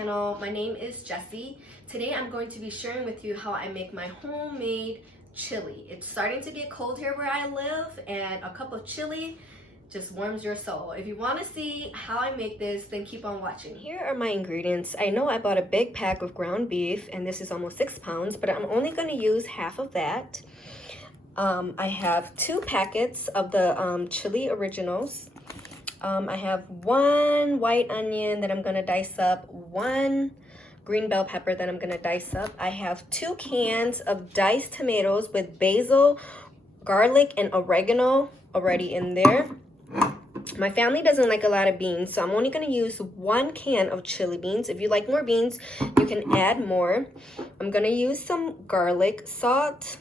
channel. My name is Jessie. Today I'm going to be sharing with you how I make my homemade chili. It's starting to get cold here where I live, and a cup of chili just warms your soul. If you want to see how I make this, then keep on watching. Here are my ingredients. I know I bought a big pack of ground beef, and this is almost 6 pounds, but I'm only going to use half of that. I have 2 packets of the chili originals. I have 1 white onion that I'm gonna dice up, 1 green bell pepper that I'm gonna dice up. I have 2 cans of diced tomatoes with basil, garlic, and oregano already in there. My family doesn't like a lot of beans, so I'm only gonna use 1 can of chili beans. If you like more beans, you can add more. I'm gonna use some garlic, salt,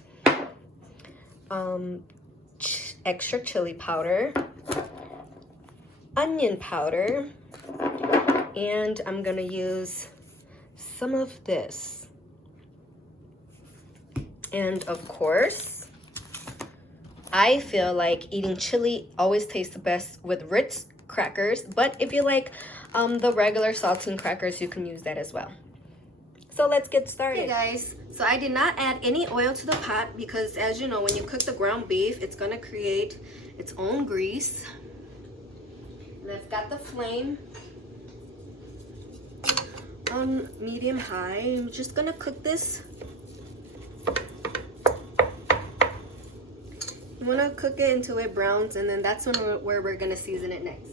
extra chili powder, onion powder, and I'm gonna use some of this. And of course, I feel like eating chili always tastes the best with Ritz crackers, but if you like the regular saltine crackers, you can use that as well. So let's get started. Hey guys, so I did not add any oil to the pot because, as you know, when you cook the ground beef, it's gonna create its own grease. And I've got the flame on medium high. I'm just gonna cook this. You wanna cook it until it browns, and then that's where we're gonna season it next.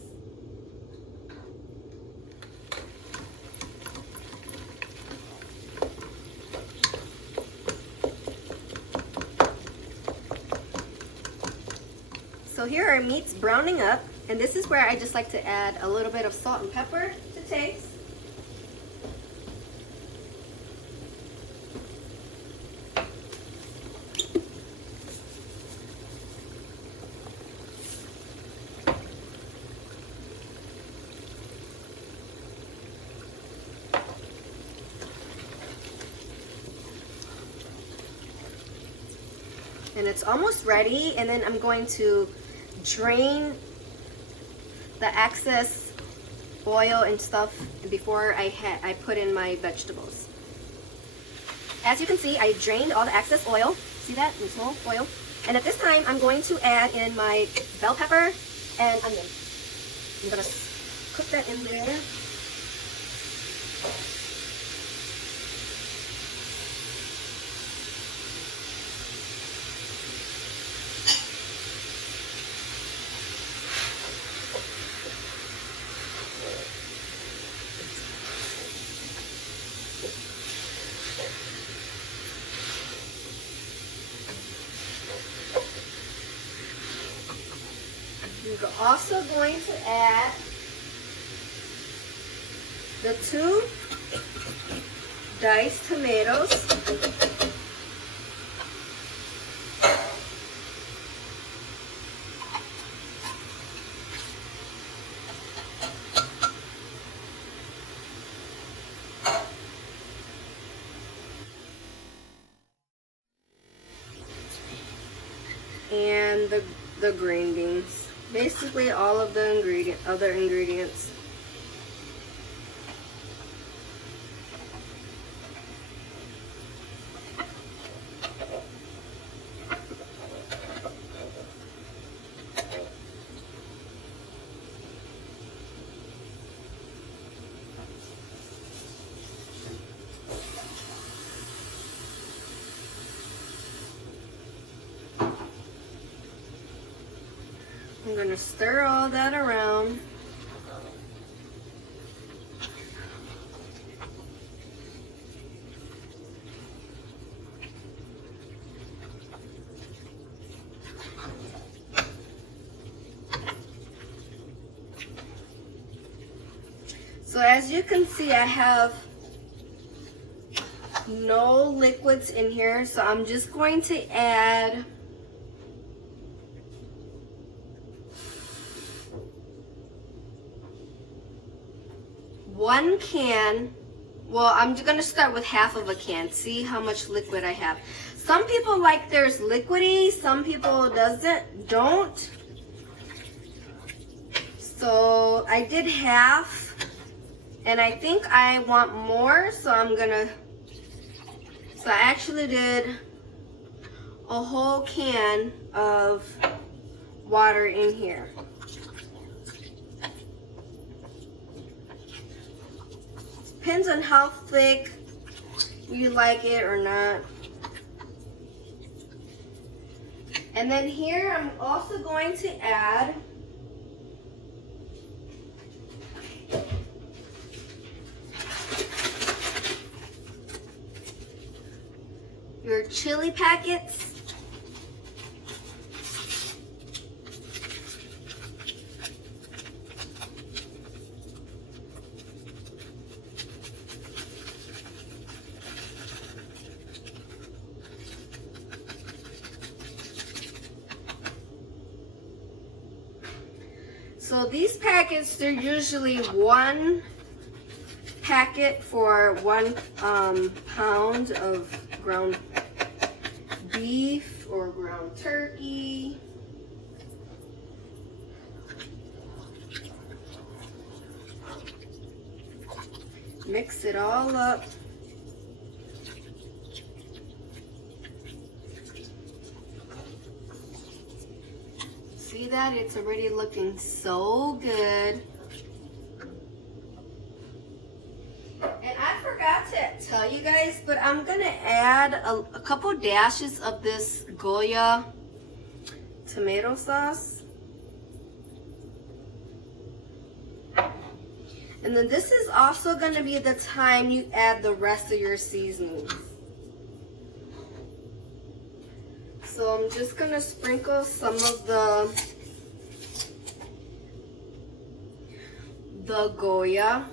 So here our meat's browning up, and this is where I just like to add a little bit of salt and pepper to taste. And it's almost ready, and then I'm going to drain the excess oil and stuff before I put in my vegetables. As you can see, I drained all the excess oil. See that? There's no oil. And at this time, I'm going to add in my bell pepper and onion. I'm gonna cook that in there. We're also going to add the 2 diced tomatoes. And the green beans. Basically all of the other ingredients. I'm going to stir all that around. So as you can see, I have no liquids in here, so I'm just going to add one can. Well, I'm gonna start with half of a can. See how much liquid I have. Some people like theirs liquidy, some people don't. So I did half, And I think I want more, so I actually did a whole can of water in here. Depends on how thick you like it or not. And then here I'm also going to add your chili packets. So these packets, they're usually 1 packet for 1 pound of ground beef or ground turkey. Mix it all up. See that? It's already looking so good. And I forgot to tell you guys, but I'm gonna add a couple dashes of this Goya tomato sauce. And then this is also gonna be the time you add the rest of your seasonings. So I'm just gonna sprinkle some of the Goya.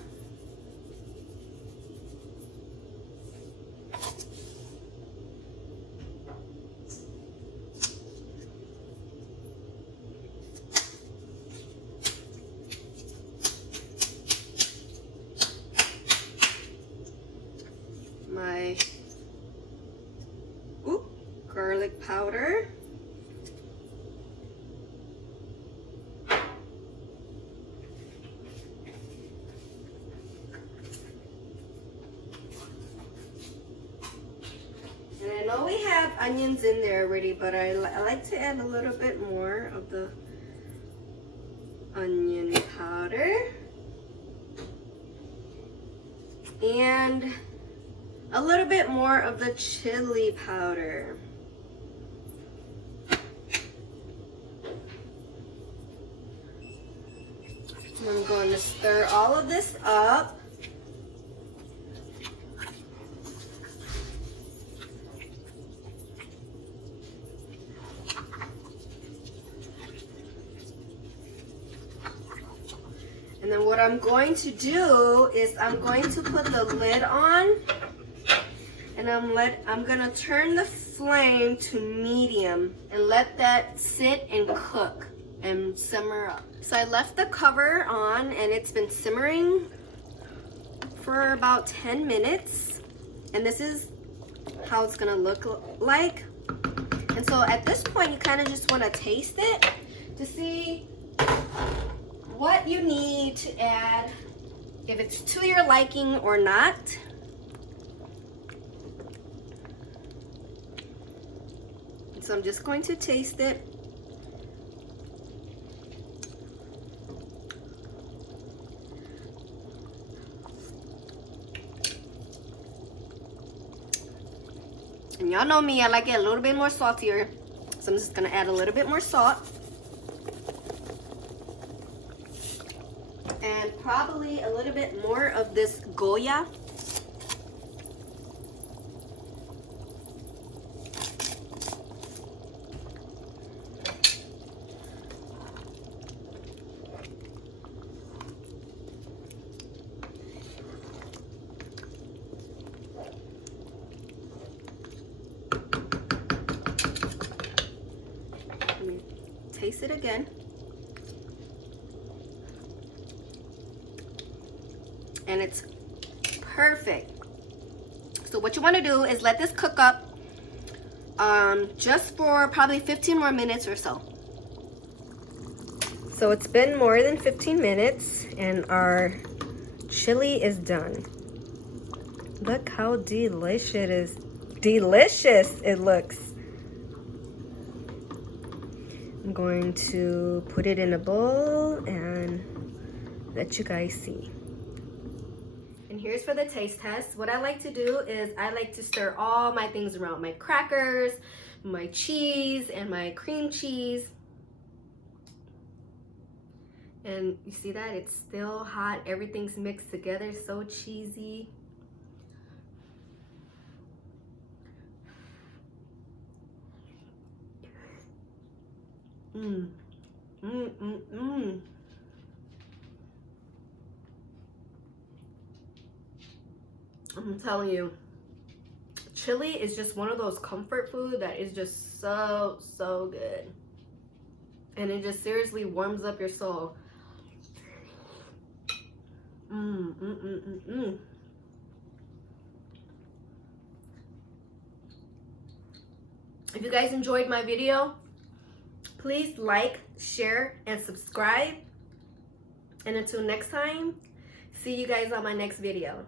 My garlic powder. And I know we have onions in there already, but I like to add a little bit more of the onion powder. And a little bit more of the chili powder. I'm going to stir all of this up. And then what I'm going to do is I'm going to put the lid on, and I'm gonna turn the flame to medium and let that sit and cook and simmer up. So I left the cover on and it's been simmering for about 10 minutes. And this is how it's gonna look like. And so at this point, you kind of just wanna taste it to see what you need to add, if it's to your liking or not. So I'm just going to taste it. And y'all know me, I like it a little bit more saltier. So I'm just gonna add a little bit more salt. And probably a little bit more of this Goya. Taste it again. And it's perfect. So what you want to do is let this cook up just for probably 15 more minutes or so. So it's been more than 15 minutes and our chili is done. Look how delicious it looks. I'm going to put it in a bowl and let you guys see. And here's for the taste test. What I like to do is I like to stir all my things around. My crackers, my cheese, and my cream cheese. And you see that? It's still hot. Everything's mixed together. So cheesy. I'm telling you, chili is just one of those comfort food that is just so good. And it just seriously warms up your soul. If you guys enjoyed my video, please like, share, and subscribe. And until next time, see you guys on my next video.